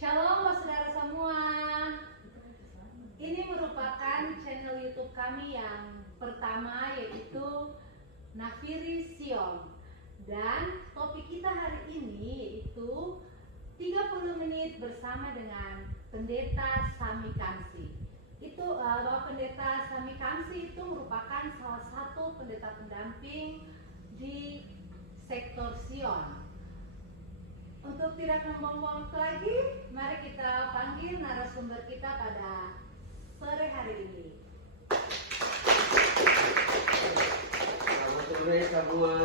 Shalom saudara semua. Ini merupakan channel YouTube kami yang pertama, yaitu Nafiri Sion. Dan topik kita hari ini yaitu 30 menit bersama dengan Pendeta Sami Kamsi. Bahwa Pendeta Sami Kamsi itu merupakan salah satu pendeta pendamping di sektor Sion. Untuk tidak membuang waktu lagi, mari kita panggil narasumber kita pada sore hari ini. Selamat sore semua.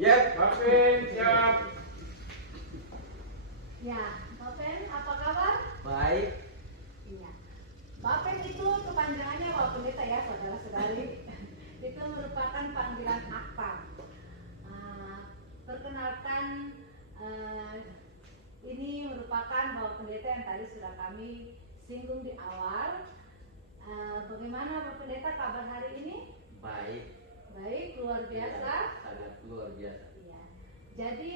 Ya, Pak Pen, siap. Ya, Pak Pen, apa kabar? Baik. Iya. Pak Pen itu kepanjangannya Pak Pendeta ya, saudara-saudari. Itu merupakan panggilan akbar. Perkenalkan, ini merupakan Bapak Pendeta yang tadi sudah kami singgung di awal. Bagaimana Bapak Pendeta kabar hari ini? Baik. Baik, luar biasa. Ya, sangat luar biasa. Iya. Jadi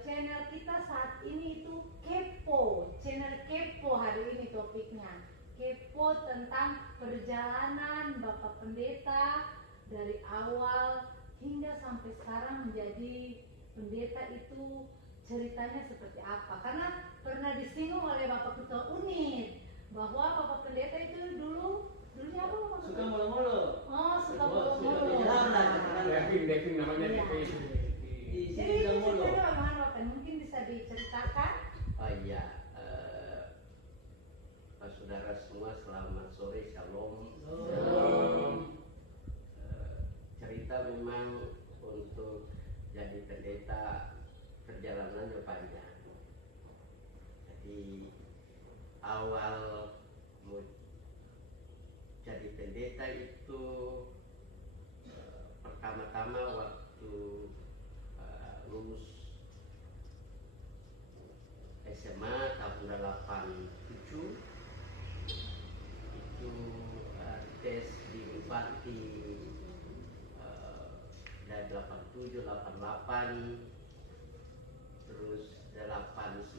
channel kita saat ini itu kepo, channel kepo hari ini topiknya. Kepo tentang perjalanan Bapak Pendeta dari awal hingga sampai sekarang menjadi pendeta itu ceritanya seperti apa. Karena pernah disinggung oleh Bapak Ketua Unit bahwa Bapak Pendeta itu dulunya apa Bapak Ketua? Suka molo-molo. Oh, suka molo-molo. Devin namanya Iya. Devin. Jadi ceritanya bagaimana Bapak? Mungkin bisa diceritakan? Oh iya, saudara semua selamat sore, shalom. Cerita memang untuk jadi pendeta perjalanannya panjang. Jadi awal mau jadi pendeta itu pertama-tama waktu lulus SMA tahun 87 itu tes di Bupati dari 87, 88 terus 89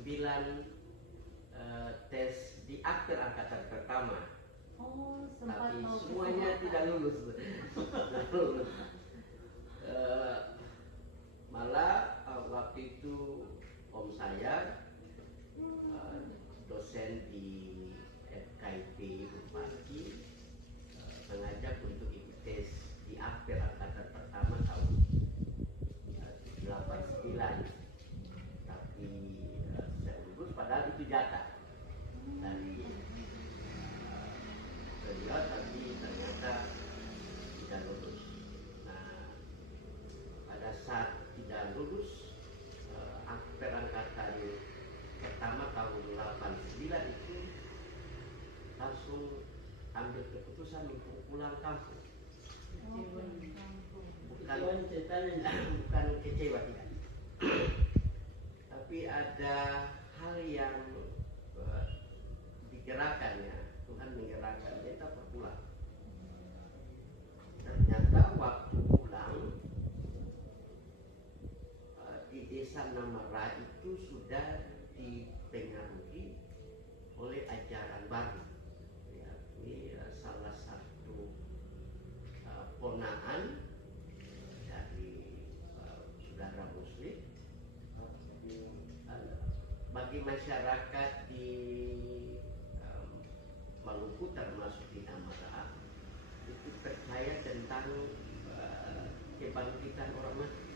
tes di akhir angkatan pertama. Oh, sempat Tapi mau semuanya kesempatan. tidak lulus. Malah waktu itu om saya dosen di FKIP Bupati mengajak untuk ikut tes di akhir angkatan pertama tahun 89. Tapi saya lulus, padahal itu jatah dari beliau, tapi ternyata tidak lulus. Nah, pada saat tidak lulus, akhir angkatan pertama tahun 89 itu langsung ambil keputusan untuk pulang kampung. Bukan kecewa, tidak. Tapi ada hal yang digerakkannya, Tuhan menggerakkan kita pulang. Ternyata waktu pulang di desa Namara itu sudah dipengaruhi oleh ajaran baru. Ya, ini salah satu ponaan dari saudara Muslim. Bagi masyarakat di Maluku termasuk di Namara itu percaya tentang kebangkitan orang mati,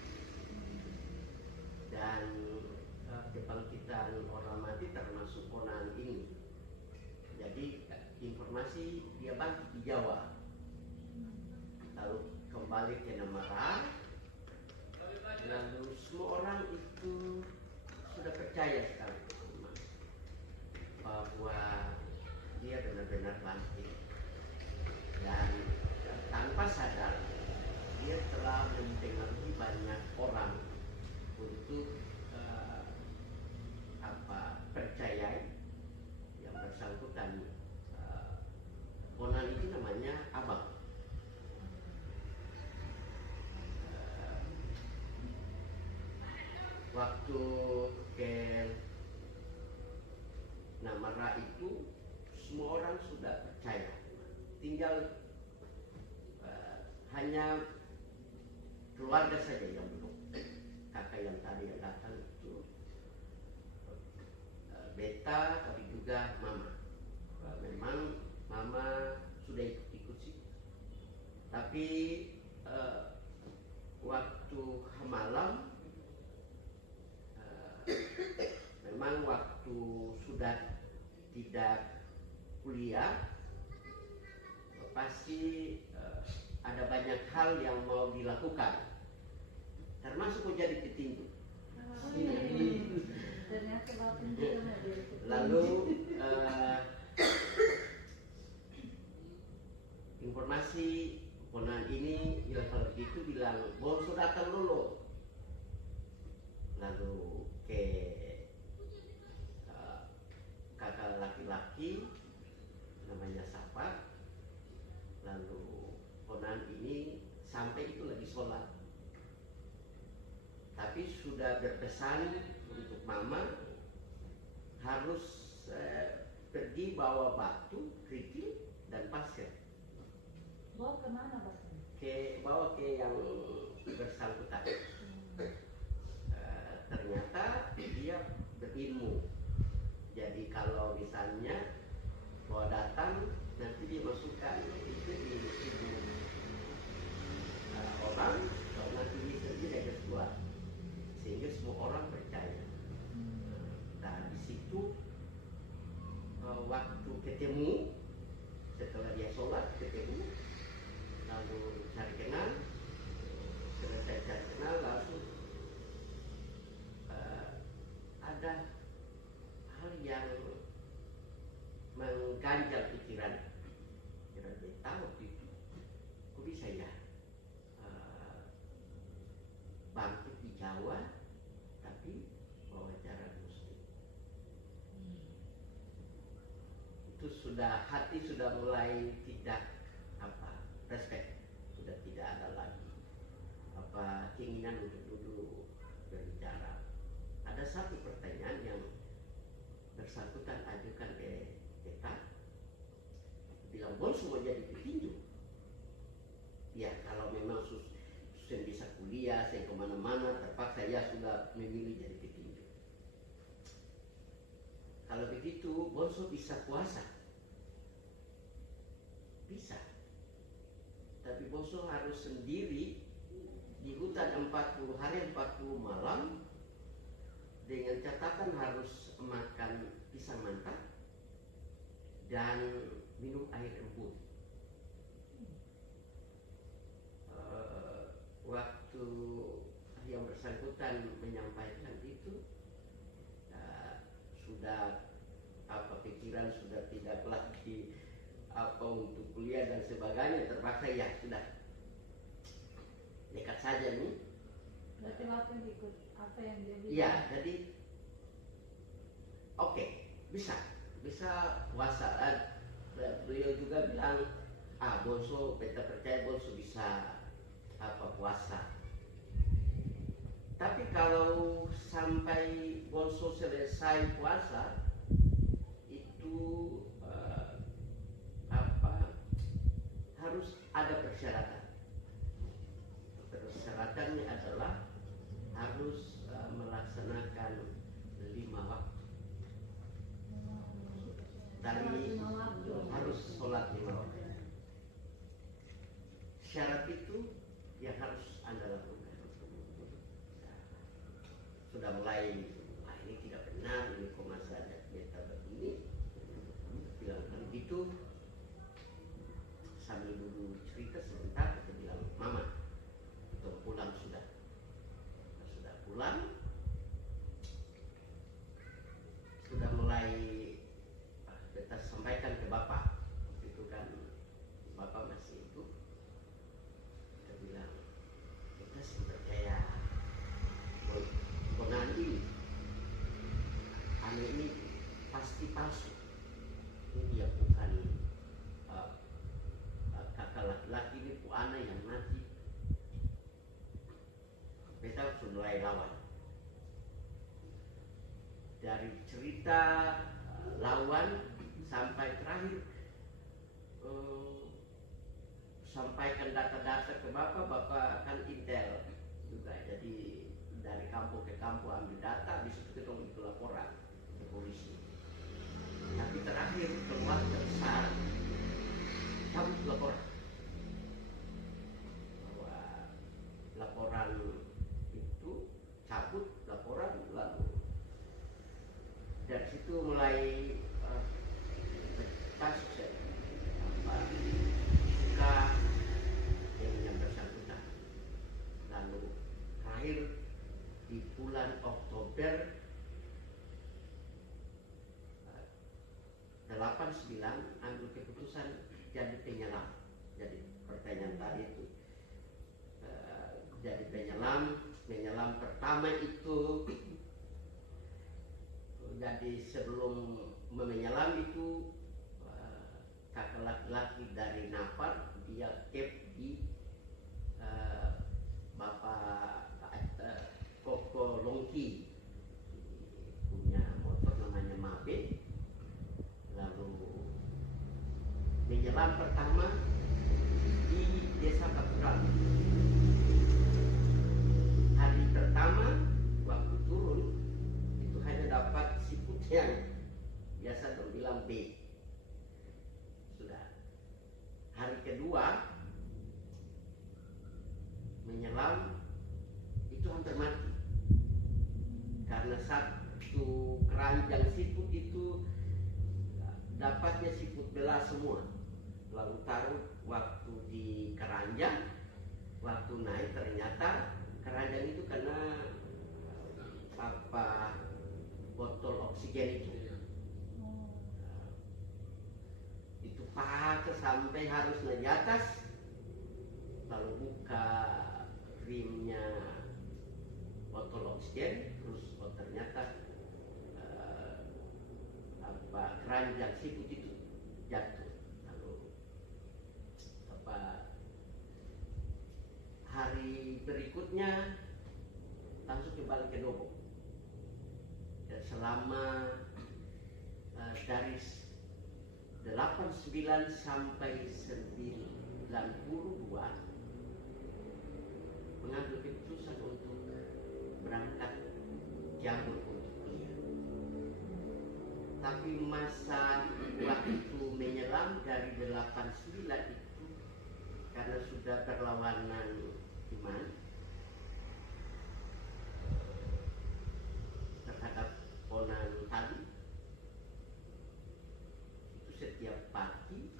dan kebangkitan orang mati termasuk ponaan ini. Jadi informasi dia bangkit di Jawa, lalu kembali ke Namara, lalu semua orang itu sudah percaya sekali bahwa dia benar-benar bangkit, dan tanpa sadar dia telah mempengaruhi banyak orang untuk percaya yang bersangkutan. Ponan itu namanya waktu ke Namara itu semua orang sudah percaya, tinggal hanya keluarga saja yang belum. Kakak yang tadi yang datang itu beta, tapi juga mama. Memang mama sudah ikut sih, tapi waktu malam memang waktu sudah tidak kuliah pasti ada banyak hal yang mau dilakukan, termasuk menjadi petinju. Ternyata Bapak juga mau jadi petinju. Lalu informasi ponan ini bilang kalau gitu bilang Bonso datang dulu. Lalu ke kakak laki-laki namanya Sapa. Lalu ponan ini sampai itu lagi sholat, tapi sudah berpesan untuk mama harus pergi bawa batu, kerikil dan pasir. Bawa kemana Bapak? Bawa ke yang bersangkutan. Ternyata dia berilmu. Jadi kalau misalnya bawa datang, nanti dia masukkan itu di tubuh orang, kalau nanti bisa dia keluar, sehingga semua orang percaya. Nah di situ waktu ketemu, setelah dia sholat ketemu, lalu cari kenal, selesai cari kenal langsung ada hal yang mengganjal pikiran. Kira-kira tahu waktu itu, kok bisa ya bangkit di Jawa tapi wawancara Muslim. Itu sudah hati sudah mulai tidak respect, sudah tidak ada lagi keinginan untuk duduk berbicara. Ada satu pertanyaan yang bersangkutan ajukan ke kita, bilang Bonso mau jadi petinju. Ya kalau memang Susen bisa kuliah, saya kemana-mana, terpaksa ya sudah memilih jadi petinju. Kalau begitu Bonso bisa puasa, bisa. Tapi Bonso harus sendiri di hutan 40 hari 40 malam dengan catatan harus makan pisang mantap dan minum air embun. Waktu yang bersangkutan menyampaikan itu sudah pikiran sudah tidak lagi untuk kuliah dan sebagainya, terpaksa ya sudah nekat saja nih. Berarti Bapak ikut apa yang dia bilang? Iya, jadi oke, bisa puasa. Beliau juga bilang, Bonso, beta percaya Bonso bisa puasa. Tapi kalau sampai Bonso selesai puasa, itu harus ada persyaratan. Persyaratannya adalah harus melaksanakan 5 waktu. Dari harus sholat 5 waktu. Syarat itu yang harus Anda lakukan. Sudah mulai, ini tidak benar, ini kok masih ada beta begini. Bilang kalau gitu, sambil dulu cerita sebentar, kita bilang, Mama, kita pulang sudah. Kita sudah pulang, sudah mulai kita sampaikan ke Bapak. Itu kan Bapak masih itu. Kita bilang, kita sih percaya Bonan ini, aneh ini pasti palsu. Ini dia bukan kakak laki-laki, ini Bu Ana yang mati. Beta sudah mulai lawan. dari cerita lawan sampai terakhir sampaikan data-data ke bapak kan intel juga. Jadi dari kampung ke kampung ambil data, habis itu kita itu laporan ke polisi. Tapi terakhir keluar besar cabut laporan, bahwa laporan itu cabut laporan, lalu dari situ mulai kasus suka yang bersangkutan. Lalu terakhir di bulan Oktober 89 ambil keputusan jadi penyelam. Jadi pertanyaan tadi itu jadi penyelam pertama itu. Jadi sebelum menyelam itu kakak laki-laki dari Napar, dia cap di Bapak Koko Longki, punya motor namanya Mabe. Lalu menyelam pertama di Desa Kapuran. Hari pertama waktu turun itu hanya dapat siput yang biasa dong bilang B. Sudah. Hari kedua menyelam itu hampir mati karena satu keranjang siput itu dapatnya siput belah semua. Lalu taruh waktu di keranjang, waktu naik ternyata keranjang itu kena botol oksigen itu. Itu pakai sampai harus naik di atas, lalu buka rimnya botol oksigen, terus ternyata keranjang siput itu jatuh. Lalu hari berikutnya langsung kembali ke Dobo. Dan selama dari 89 sampai 92 mengambil keputusan untuk berangkat Jambi untuk kuliah. Tapi masa waktu menyelam dari 89 itu karena sudah berlawanan iman terhadap ponan tadi, itu setiap pagi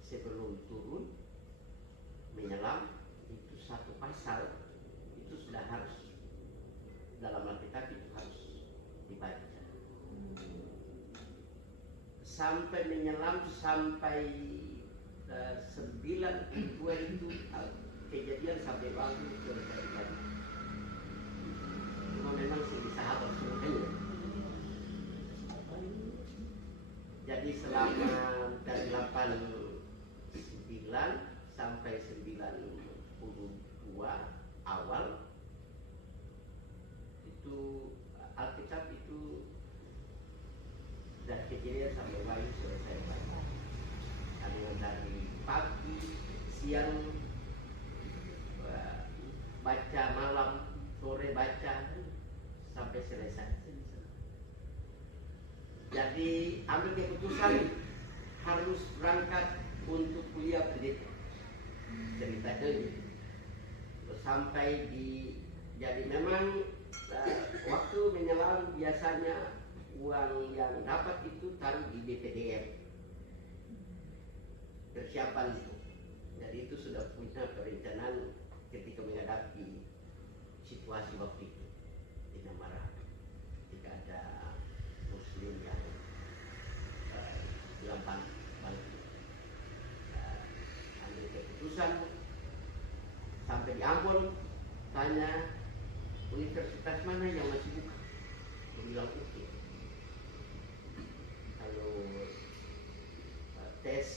sebelum turun menyelam itu satu pasal itu sudah harus dalam Alkitab itu harus dibaca. Sampai menyelam sampai 92 itu kejadian sampai waktu selesai tadi. Cuma memang sih sahabat semuanya. Jadi selama dari 89 sampai 92 awal itu Alkitab itu dan kejadian sampai wahyu selesai baca. Ada dari pagi, siang baca, malam, sore baca sampai selesai. Jadi ambil keputusan harus berangkat untuk kuliah pendidikan. Ceritanya gitu. Sampai jadi memang waktu menyelam biasanya uang yang dapat itu taruh di BPDM, persiapan itu. Jadi itu sudah punya perencanaan ketika menghadapi situasi waktu itu di Namara, ketika ada Muslim yang gampang balik. Ambil keputusan sampai di Ambon, tanya universitas mana yang masih buka. Dia bilang oke. Kalau tes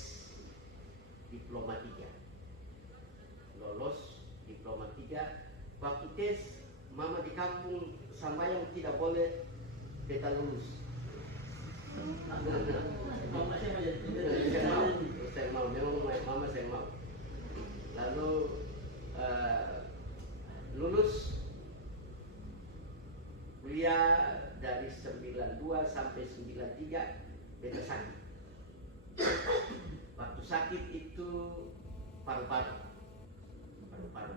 diploma 3 lolos diploma 3, waktu tes mama di kampung sambayang tidak boleh kita lulus. Mama saya mau jadi Saya mau, memang mama saya mau. Lalu lulus kuliah dari 92 sampai 93 beta sakit. Waktu sakit itu paru-paru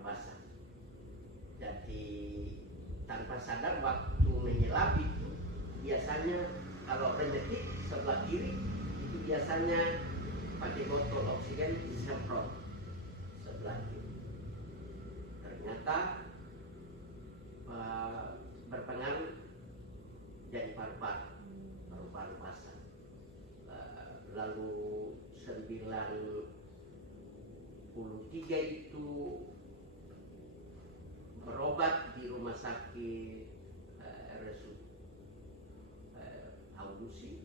basah. Jadi tanpa sadar waktu menyelam itu biasanya kalau remetik sebelah kiri itu biasanya pakai botol oksigen disemprot sebelah kiri. Ternyata berpengaruh jadi paru-paru basah. Lalu 93 itu berobat di rumah sakit RSUD Audusi.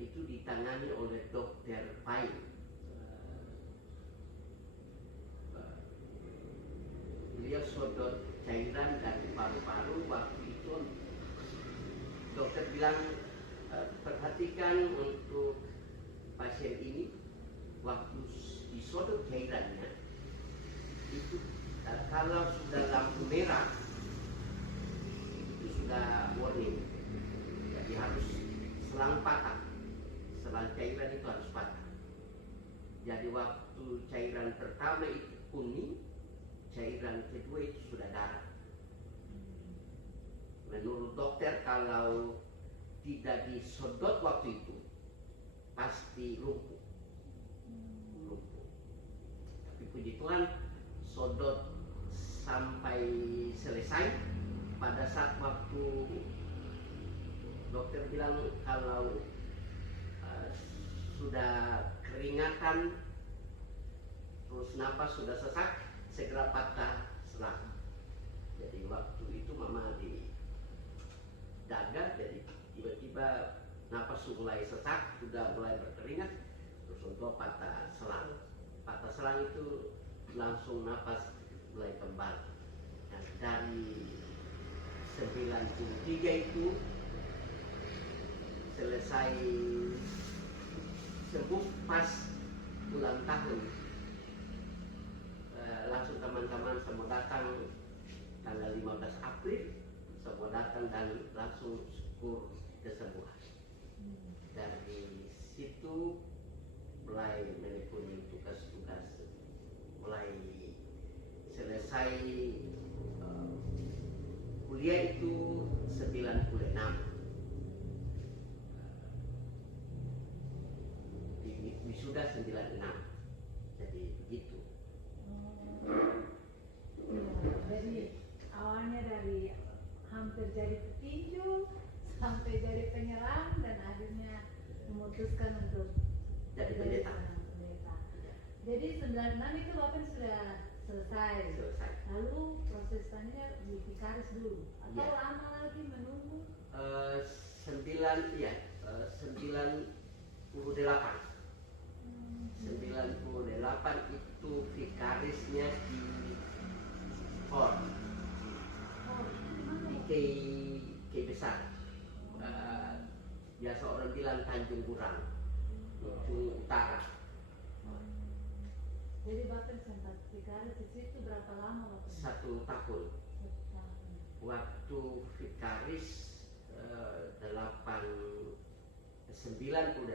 Itu ditangani oleh dokter Pain. Beliau sodot cairan dari paru-paru. Waktu itu dokter bilang perhatikan untuk pasien ini waktu disodot cairannya itu kalau sudah lampu merah itu sudah warning, jadi harus selang patah, selang cairan itu harus patah. Jadi waktu cairan pertama itu kuning, cairan kedua itu sudah darah. Menurut dokter kalau tidak disodot waktu itu pasti lumpuh. Tapi puji Tuhan sodot sampai selesai. Pada saat waktu dokter bilang kalau sudah keringatan terus napas sudah sesak, segera patah selang. Jadi waktu itu mama di daga, jadi tiba-tiba napas mulai sesak, sudah mulai berkeringat, terus untuk patah selang. Patah selang itu langsung napas mulai kembali. Nah, dari 93 itu selesai sembuh pas ulang tahun. Langsung teman-teman semua datang tanggal 15 April, semua datang dan langsung syukur kesembuhan. Dari situ mulai menekuni tugas-tugas, mulai selesai kuliah itu 96, wisuda 96, jadi begitu. Jadi awalnya dari hampir jadi petinju sampai jadi penyerang dan akhirnya memutuskan untuk Jadi pendeta. Jadi 96 itu Bapak sudah selesai. Lalu proses selanjutnya di vikaris dulu atau Ya. lama lagi menunggu? 98. 98 itu vikarisnya di Port. Kei besar. Biasa orang bilang Tanjung Gurang, Ujung Utara. Jadi Bapak sempat vikaris di situ berapa lama Bapak? 1 tahun. 1 tahun. Waktu vikaris 98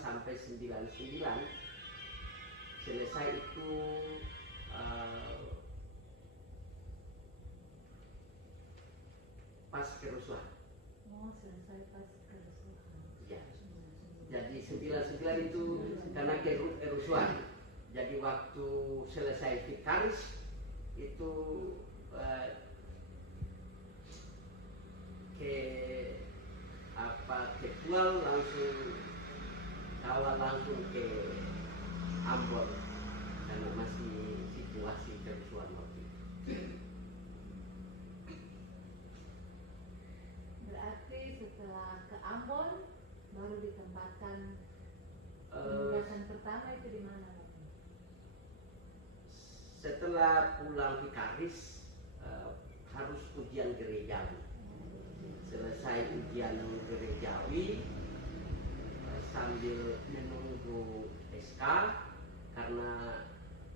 sampai 99 selesai itu pas kerusuhan. Oh, selesai pas kerusuhan. Ya. Jadi 99 itu karena kerusuhan. Jadi waktu selesai vikaris itu ke Pulau langsung kawal langsung ke Ambon karena masih situasi kerusuhan waktu itu. Berarti setelah ke Ambon baru ditempatkan penugasan pertama itu di mana Bapak? Setelah pulang vikaris harus ujian gereja. selesai ujian gerejawi sambil menunggu SK karena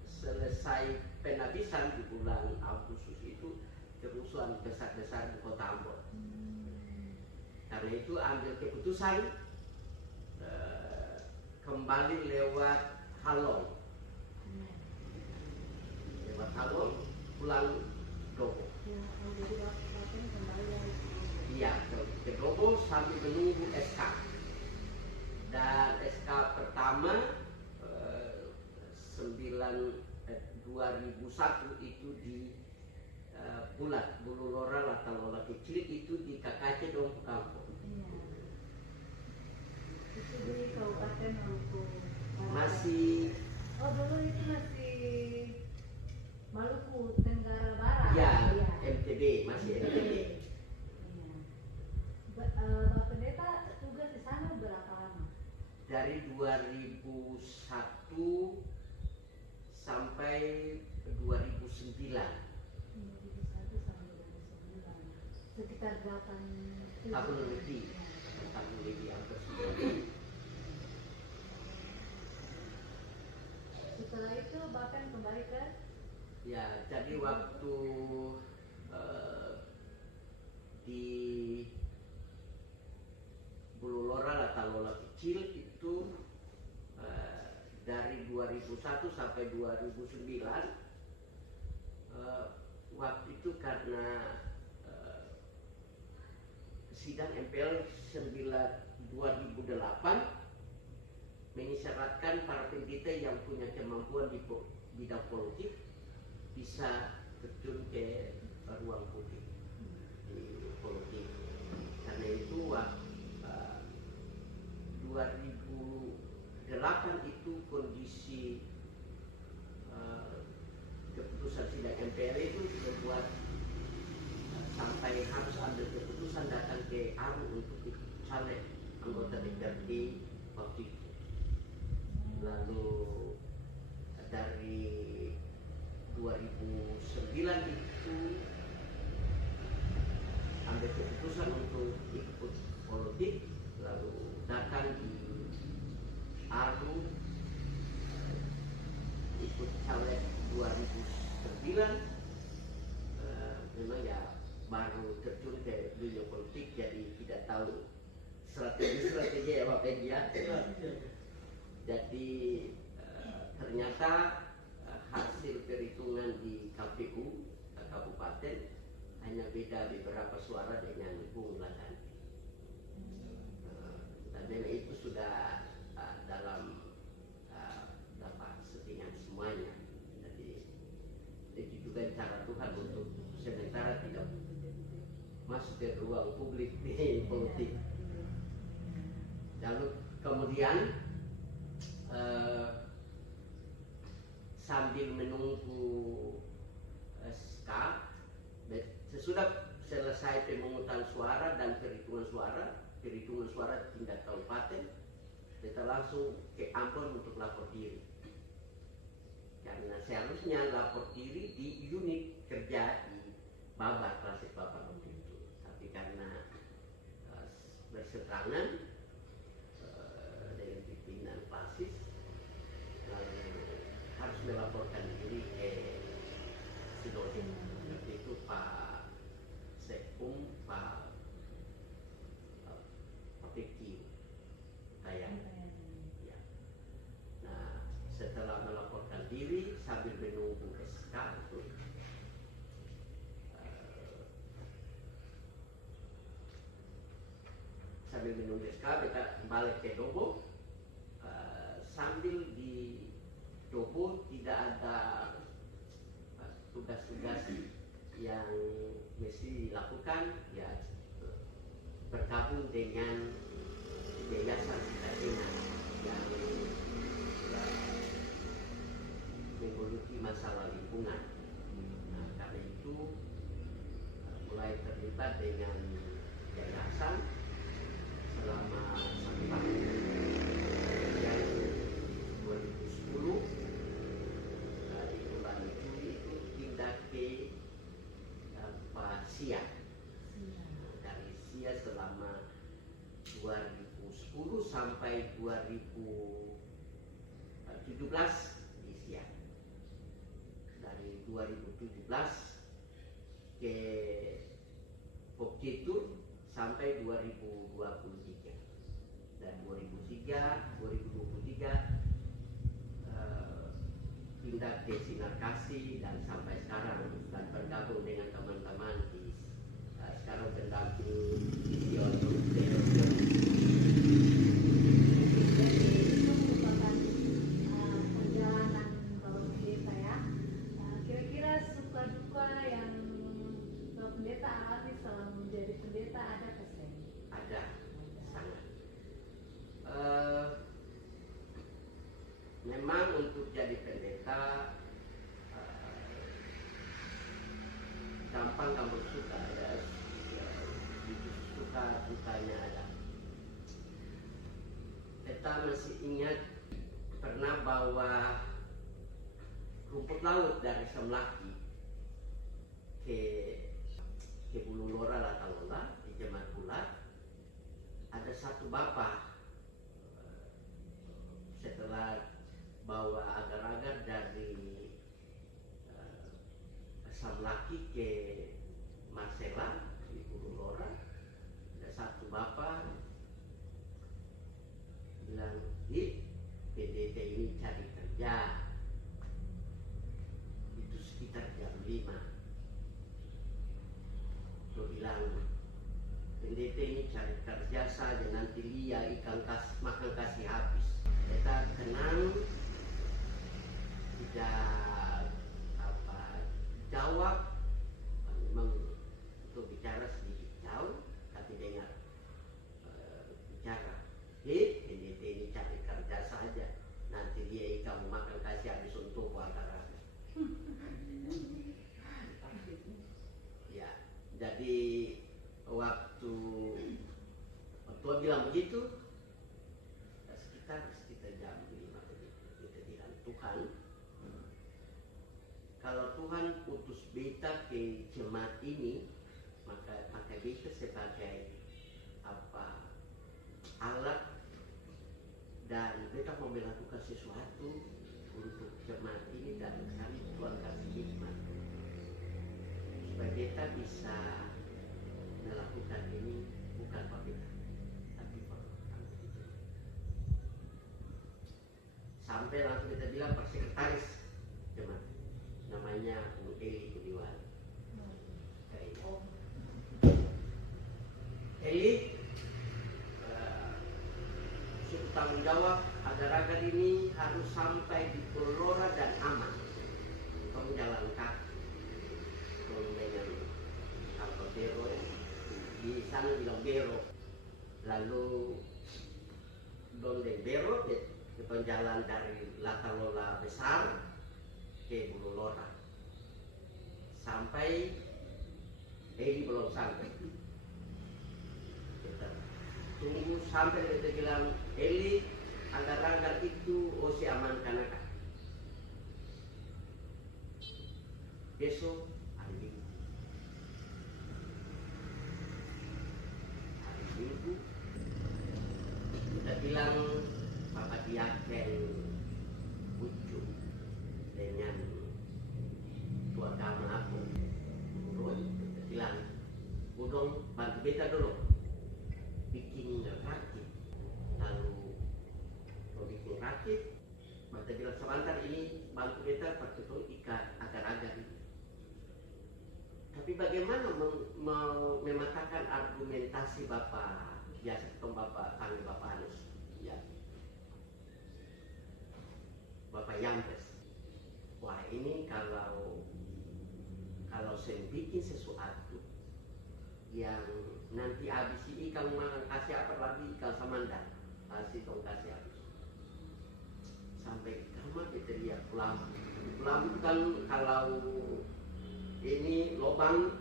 selesai penabisan di bulan Agustus itu kerusuhan besar-besar di kota Ambon. Karena itu ambil keputusan kembali lewat Halong. Lewat Halong pulang Dobo. Iya, ke Dobo sambil menunggu SK. Dan SK pertama 2001 itu di Bulat, Bulu Lora, Latalola kecil itu di KKC Dompu Kampung. Itu di Kabupaten Maluku. Masih dulu itu masih Maluku Tenggara Barat. ya, MTB, masih MTB. Pak Pendeta tugas di sana berapa lama? Dari 2001 sampai 2009. 2001 sampai 2009. Sekitar 8 Tahun lebih, hampir 9. Setelah itu Bapak kembali ke Ya, jadi waktu di Bulu Lora, Latalola kecil itu dari 2001 sampai 2009 waktu itu karena sidang MPL 2008 mengisyaratkan para pendeta yang punya kemampuan di bidang politik bisa terjun ke ruang publik di politik. Karena itu 2008 itu kondisi keputusan sidang MPR itu membuat sampai harus ambil keputusan datang ke Aru untuk ikut caleg anggota DPRD waktu itu. Lalu dari 2009 itu ambil keputusan untuk ikut politik, lalu datang di Aru ikut caleg 2009. Memang ya baru terjun ke dunia politik, jadi tidak tahu strategi ya Bapak ya. Jadi ternyata hasil perhitungan di KPU kabupaten hanya beda beberapa suara dengan Bung Laganti. Dan memang itu sudah dalam settingan semuanya. Jadi itu juga cara Tuhan untuk sementara tidak masuk ke ruang publik di politik. Lalu kemudian sambil menunggu SK, sesudah selesai pemungutan suara dan perhitungan suara tingkat kabupaten, kita langsung ke Ambon untuk lapor diri. Karena seharusnya lapor diri di unit kerja di Babat, Klasik Babat waktu itu. Tapi karena berseberangan dengan pimpinan Klasis, lalu harus melaporkan diri ke Sidoarjo. Waktu itu Pak Sekum, Pak Peki Tayang. Ya. Nah, setelah melaporkan diri sambil menunggu SK itu, sambil menunggu SK kita balik ke Dobo. Sambil di Dobo tidak ada tugas-tugas yang mesti dilakukan, ya bergabung dengan Yayasan Citadina yang menggeluti masalah lingkungan. Nah, karena itu mulai terlibat dengan yayasan selama 1 tahun. Yang 2010 di bulan Juli itu pindah ke Sia. Dari Sia 2017 diisian. Dari 2017 ke Pokcitur sampai 2023. Dan 2023 pindah ke Sinar Kasih dan sampai sekarang dan bergabung dengan teman-teman di sekarang pendamping Vision Television. Jadi itu merupakan perjalanan Bapak Pendeta ya. Kira-kira suka duka yang Bapak Pendeta alami selama menjadi pendeta ada kesan? Ada sangat. Memang untuk jadi pendeta gampang suka ya, suka dukanya ada. Kita masih ingat pernah bawa rumput laut dari Semlaki ke Bululora Latalola di Jemaat Bulat. Ada satu bapak setelah bawa agar-agar dari Semlaki ke Marcella di Bululora, ada satu bapak bilang, PDT ini cari kerja. Itu sekitar jam 5. Dia bilang, PDT ini cari kerja saja, nanti lihat ikan makan kasih habis. Kita kenal, tidak jawab, memang untuk bicara sedikit jauh, tapi dengar bicara. PDT ini cari kerja saja, nanti dia ikan makan kasih habis untuk agar-agar. Ya, jadi waktu bilang begitu, sekitar jam 5 kita bilang, Tuhan, kalau Tuhan utus beta ke jemaat ini, maka beta sebagai alat, dan beta mau melakukan sesuatu untuk jemaat ini, dan kami Tuhan kasih hikmat supaya beta bisa melakukan ini bukan Pak beta, tapi Pak Tuhan. Sampai langsung kita bilang Pak Sekretaris jemaat, namanya Bu Eli Budiwan. Eli tanggung jawab agar-agar ini harus sampai di Bululora dan aman. Kamu jalan kaki, kamu dengan kapal bero, di sana bilang bero, lalu dondeng bero, kita jalan dari Latalola besar ke Bululora, sampai Eli belum sampai. Tunggu sampai kita bilang, Eli, agar-agar itu osi aman kanaka. Besok hari Minggu. Hari Minggu kita bilang Bapak Diaken Ucu dengan tua agama aku. Kita bilang, Udong bantu beta dulu bikin rakit. Lalu bikin rakit, Bapak bilang sebentar ini bantu beta pakai ikat agar-agar ini. Tapi bagaimana mau mematahkan argumentasi Bapak biasa ketemu Bapak panggil Bapak Anus, ya, Bapak Yampes. Wah, ini kalau saya bikin sesuatu yang nanti habis ini kamu kasih apa lagi ikan samandar, kasih tong kasih habis. Sampai kamar kita lihat pulang kan kalau ini lubang,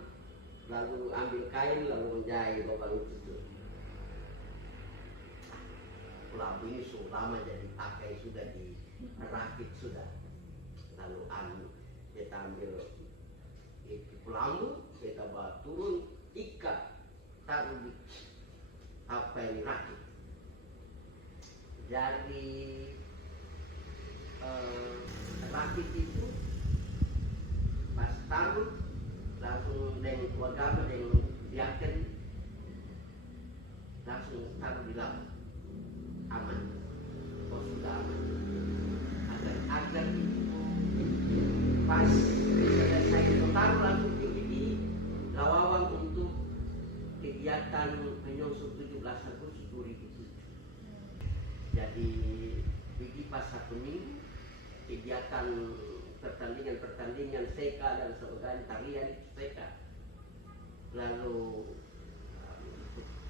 lalu ambil kain lalu menjahit lubang itu. Pulang ini sudah lama jadi pakai, sudah dirakit sudah. Lalu kita ambil itu pelambu, kita bawa turun, ikat, taruh di apa yang rakit. dari rakit itu pas taruh langsung dengan keluarga dengan biarkan langsung taruh di laut aman, oh sudah aman. Agar itu pas selesai itu taruh langsung di Lawawang untuk kegiatan menyongsong 17 Agustus 2007. Jadi pergi pas 1 minggu kegiatan pertandingan seka dan sebagainya, tarian itu seka. Lalu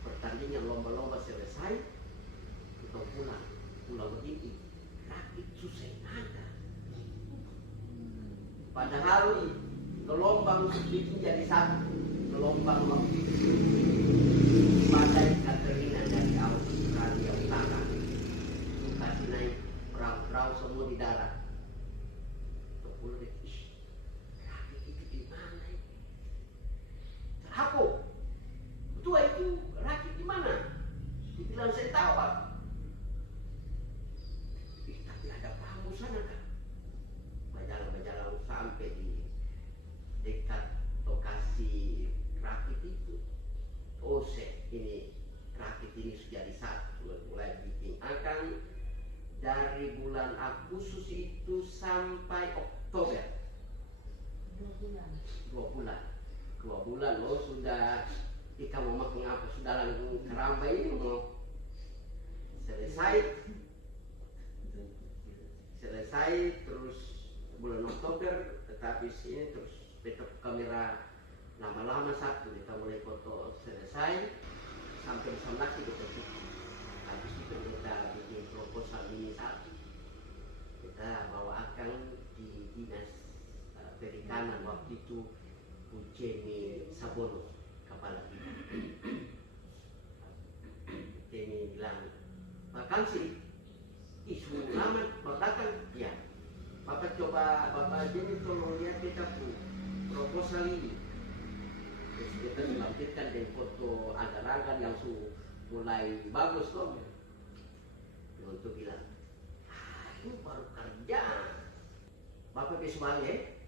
pertandingan lomba-lomba selesai, kita pulang begini, rakit susah ada. Padahal gelombang itu jadi satu, gelombang waktu itu badai Katrina dari Australia Utara, kasih naik perahu semua di darat. Rakit itu di mana? Aku, tua itu rakit di mana? Dibilang saya tahu. Tapi ada perahu sana kan? Berjalan sampai di dekat lokasi rakit itu. Oh, ini rakit ini sudah di satu, mulai bikin akan dari bulan Agustus itu sampai Oktober. 2 bulan loh sudah kita mau makan apa sudah langsung keramba ini mau selesai terus bulan Oktober tetapi sini terus tetap kamera lama-lama satu kita mulai foto selesai sampai lagi kita cuci. Habis itu kita bikin proposal ini satu kita bawa akan di dinas perikanan waktu itu Uceni Sabono kepala Uceni bilang bahkan sih isu lama datang ya Bapak coba Bapak Jenny tolong lihat kita proposal ini. Terus kita melampirkan dengan foto agar-agar yang mulai bagus kok. Untuk bilang, ini baru kerja. Bapak besok balik,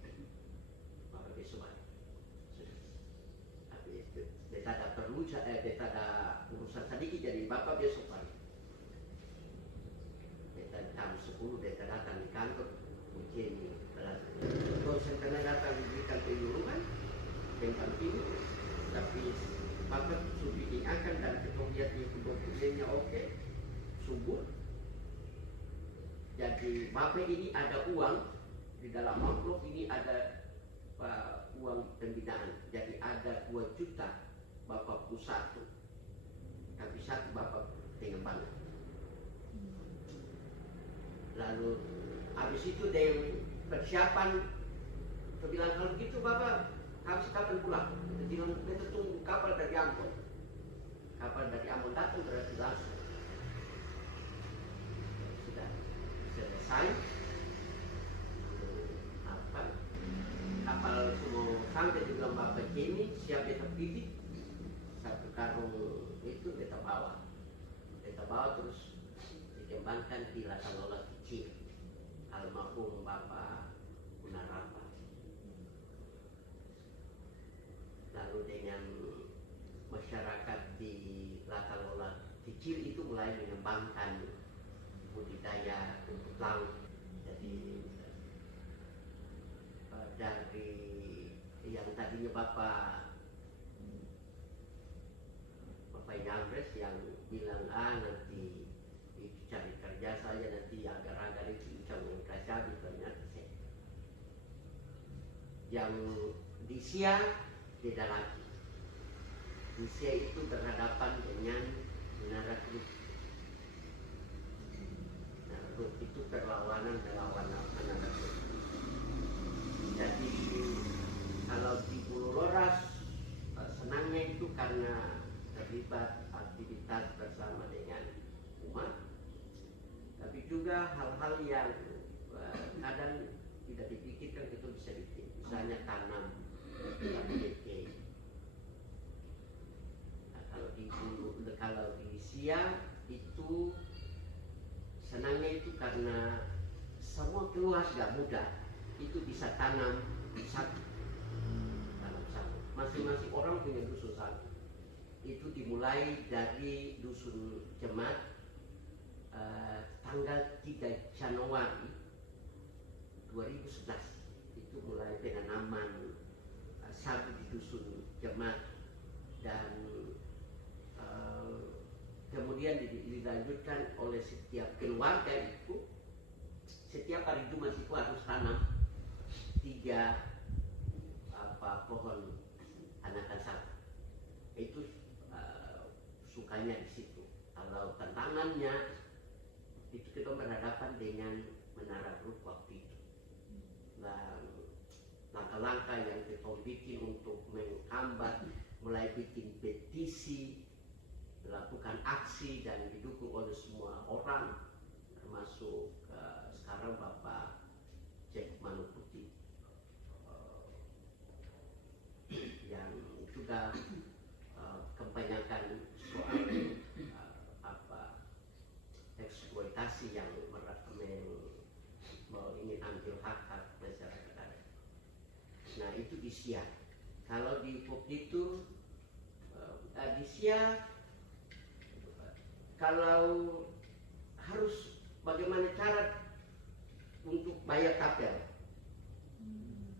Bapak besok balik. Tapi beta ada perlu, beta ada urusan sedikit jadi Bapak besok balik. Beta jam 10 beta datang di kantor. Mungkin dosen karena datang diberikan penyuluhan tentang ini, tapi Bapak sudah diingatkan dan kita lihat itu dokumennya oke, subur. Jadi Bapak ini ada uang di dalam amplop ini ada uang pembinaan. Jadi ada 2 juta Bapak plus 1, tapi 1 Bapak pengembangan. Lalu habis itu dengan persiapan, saya bilang kalau gitu Bapak habis kapan pulang? Kita bilang kita tunggu kapal dari Ambon. Kapal dari Ambon datang berarti langsung. Sudah selesai. Kapal semua sampai di bilang Bapak Jenny siap kita pilih 1 karung itu kita bawa terus dikembangkan di Latalola kecil almarhum Bapak Punarapa. Lalu dengan masyarakat di Latalola kecil itu mulai mengembangkan budidaya rumput laut. Jadi dari yang tadinya Bapak Yambres yang bilang nanti itu cari kerja saja nanti agar-agar itu bisa mengikat ternyata saya yang di Sia beda lagi. Di Sia itu berhadapan dengan Menara Kruk. Nah, Kruk itu perlawanan melawan Menara Kruk. Jadi kalau di Pulau Roras senangnya itu karena terlibat aktivitas bersama dengan umat, tapi juga hal-hal yang kadang tidak dipikirkan itu bisa bikin, misalnya tanam KPK. Nah, kalau di Sia itu karena semua keluarga muda itu bisa tanam satu. Masing-masing orang punya dusun satu. Itu dimulai dari dusun Jemaat tanggal 3 Januari 2011. Itu mulai penanaman sagu di dusun Jemaat, dan kemudian dilanjutkan oleh setiap keluarga itu. Setiap hari Jumat itu harus tanam 3 pohon anakan sagu. Itu sukanya di situ. Kalau tantangannya itu kita berhadapan dengan menara Bruk waktu itu. Langkah-langkah yang kita bikin untuk menghambat, mulai bikin petisi, melakukan aksi dan didukung oleh semua orang, termasuk sekarang Bapak Cek Manuputi yang juga kebanyakan soal eksploitasi yang ingin ambil hak masyarakat adat. Nah itu di Siak. Kalau di Pokjitur, di Siak, kalau harus bagaimana cara untuk bayar tapel,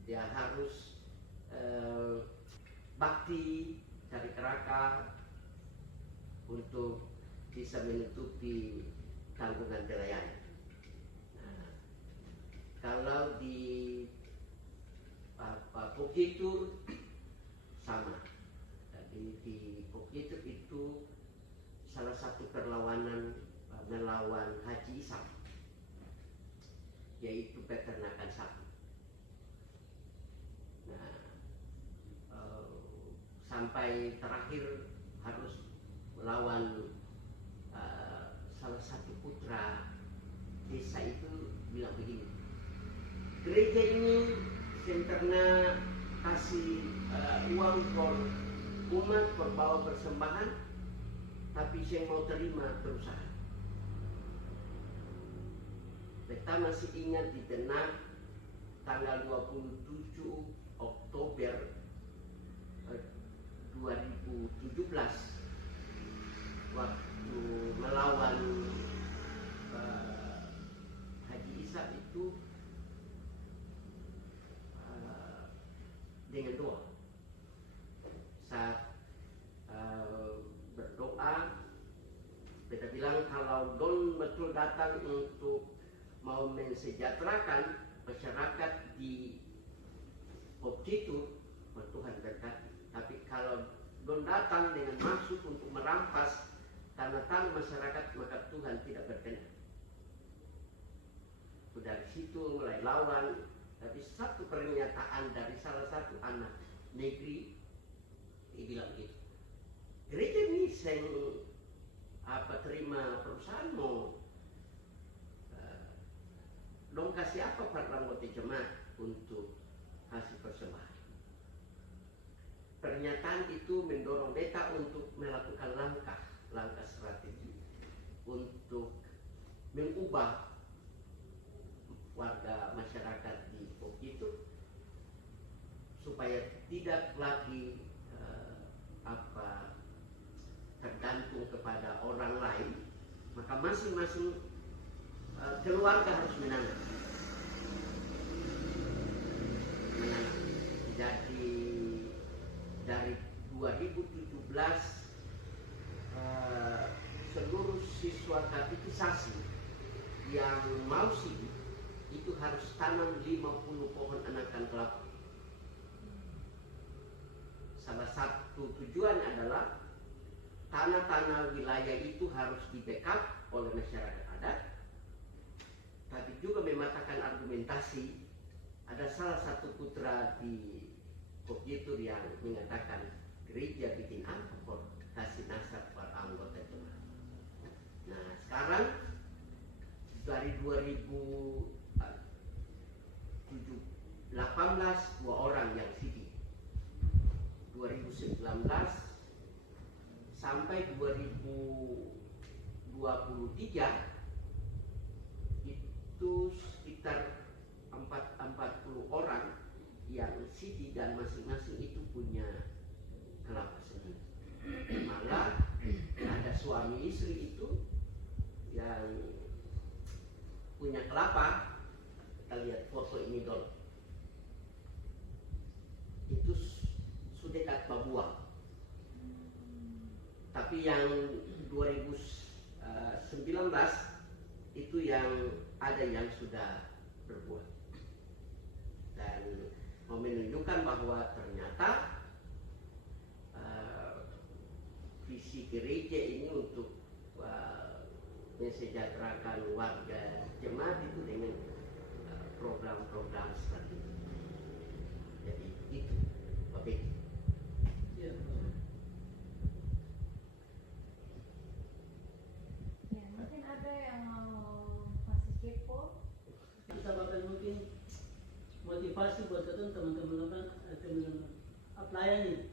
ya harus bakti cari keraka untuk bisa menutupi tanggungan nelayan. Nah, kalau di Pokjitur sama. Jadi di Pokjitur itu salah satu perlawanan melawan Haji Isam, yaitu peternakan sapi. Nah, sampai terakhir harus melawan salah satu putra desa itu bilang begini, gereja ini senterna kasih uang for umat berbawa persembahan, tapi saya mau terima perusahaan. Kita masih ingat di Denah tanggal 27 Oktober 2017 waktu melawan Haji Isa itu dengan doa. Saat berdoa, kita bilang kalau Don betul datang untuk mau mensejahterakan masyarakat di Pokjitur, Tuhan berkati. Tapi kalau Don datang dengan maksud untuk merampas tanah-tanah masyarakat, maka Tuhan tidak berkenan. Dari situ mulai lawan. Tapi satu pernyataan dari salah satu anak negeri, dia bilang begitu, gereja ini seng terima perusahaan mau dong kasih apa pada anggota jemaat untuk kasih persembahan. Pernyataan itu mendorong beta untuk melakukan langkah strategi untuk mengubah warga masyarakat di Pokjitur supaya tidak lagi tergantung kepada orang lain, maka masing-masing keluarga harus menanam. Jadi dari 2017 seluruh siswa katekisasi yang mau sih itu harus tanam 50 pohon anakan kelapa. Salah satu tujuan adalah tanah-tanah wilayah itu harus di-backup oleh masyarakat adat, tapi juga mematahkan argumentasi. Ada salah satu putra di Pokjitur yang mengatakan gereja bikin apa kok kasih nasab para anggota jemaat. Nah sekarang dari 2018 dua orang yang sidi, 2019 sampai 2023 itu itu sekitar 40 orang yang siti dan masing-masing itu punya kelapa sendiri. Malah ada suami istri itu yang punya kelapa. Kita lihat foto ini dulu. Itu sudah dekat Babua. Tapi yang 2019 itu yang ada yang sudah berbuah. Dan menunjukkan bahwa ternyata visi gereja ini untuk mensejahterakan warga jemaat itu dengan program-program seperti itu. Jadi itu, oke. Ya, mungkin ada yang mau masih kepo. Kita bakal mungkin motivasi buat teman-teman pelayan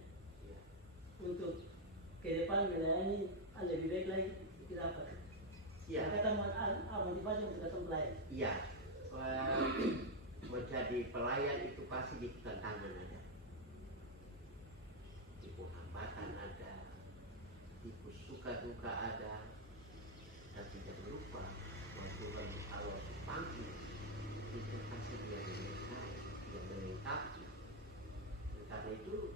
untuk ke depan melayani lebih baik lagi kita dapat. Ya. Kita motivasi untuk datang pelayan. Iya, menjadi pelayan itu pasti di tantangan ada, tipu hambatan ada, tipu suka duka ada, tapi jangan lupa bahwa Tuhan kalau panggil itu pasti dia menyertai, dia melengkapi. Karena itu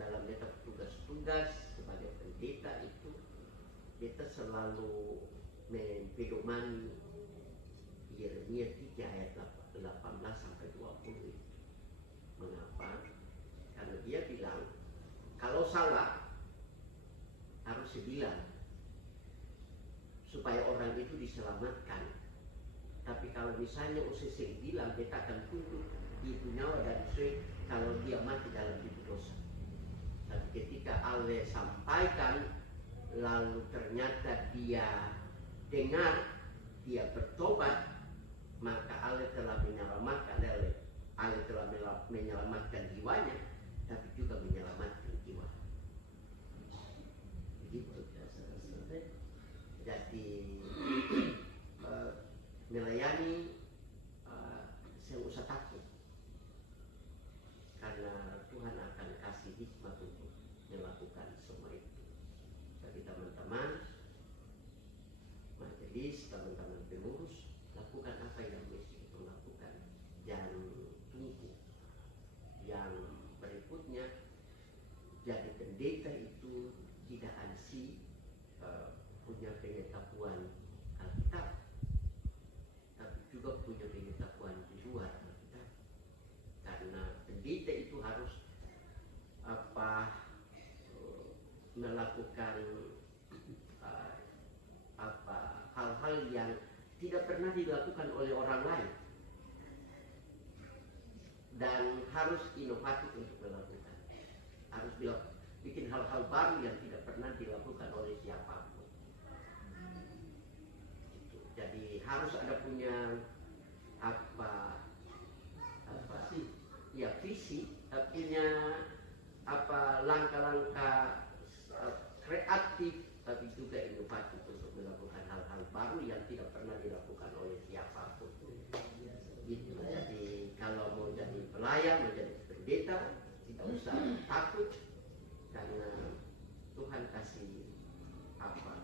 dalam kita tugas-tugas sebagai pendeta itu kita selalu mempedomani Yeremia 3 ayat 18 sampai 20 itu. Mengapa? Karena dia bilang kalau salah harus dibilang supaya orang itu diselamatkan. Tapi kalau misalnya OCC bilang kita akan tuntut itu nyawa dan istri kalau dia mati dalam hidup dosa. Tapi ketika Allah sampaikan lalu ternyata dia dengar, dia bertobat, maka Allah telah menyelamatkan jiwanya, tapi juga menyelamatkan jiwa. Begitu. Jadi melayani saya usah takut, karena Tuhan akan kasih hikmat untuk melakukan semua itu. Bagi teman-teman majelis, teman-teman pengurus, lakukan apa yang mesti kita lakukan. Jangan tunggu. Yang berikutnya, jadi pendeta itu tidak ansih punya pengetahuan Alkitab, tapi juga punya pengetahuan di luar Alkitab. Karena pendeta itu harus melakukan hal-hal yang tidak pernah dilakukan oleh orang lain, dan harus inovatif untuk melakukan, harus bikin hal-hal baru yang tidak pernah dilakukan oleh siapapun. Jadi harus ada punya visi, punya langkah-langkah kreatif, tapi juga inovatif untuk melakukan hal-hal baru yang tidak pernah dilakukan oleh siapapun. Gitu. Jadi kalau mau jadi pelayan, mau jadi pendeta, tidak usah takut, karena Tuhan kasih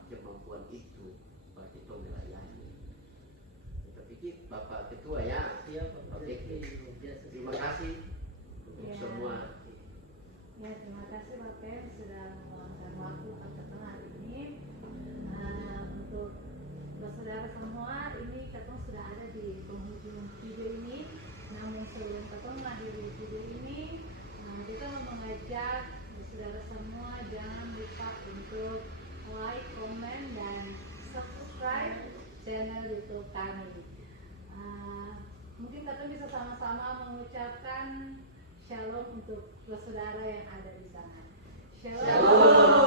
kemampuan itu bagi kita melayani. Kita pikir Bapak Ketua ya. Oke. Terima kasih untuk semua. Ya, terima kasih Bapak yang sudah meluangkan waktu ketemu hari ini. Untuk saudara semua, ini ketemu sudah ada di penghujung video ini. Namun sebelum ketemu menghadiri video ini, kita mau mengajak saudara semua jangan lupa untuk like, comment, dan subscribe channel YouTube kami. Mungkin kita bisa sama-sama mengucapkan shalom untuk saudara yang ada di sana. Shalom.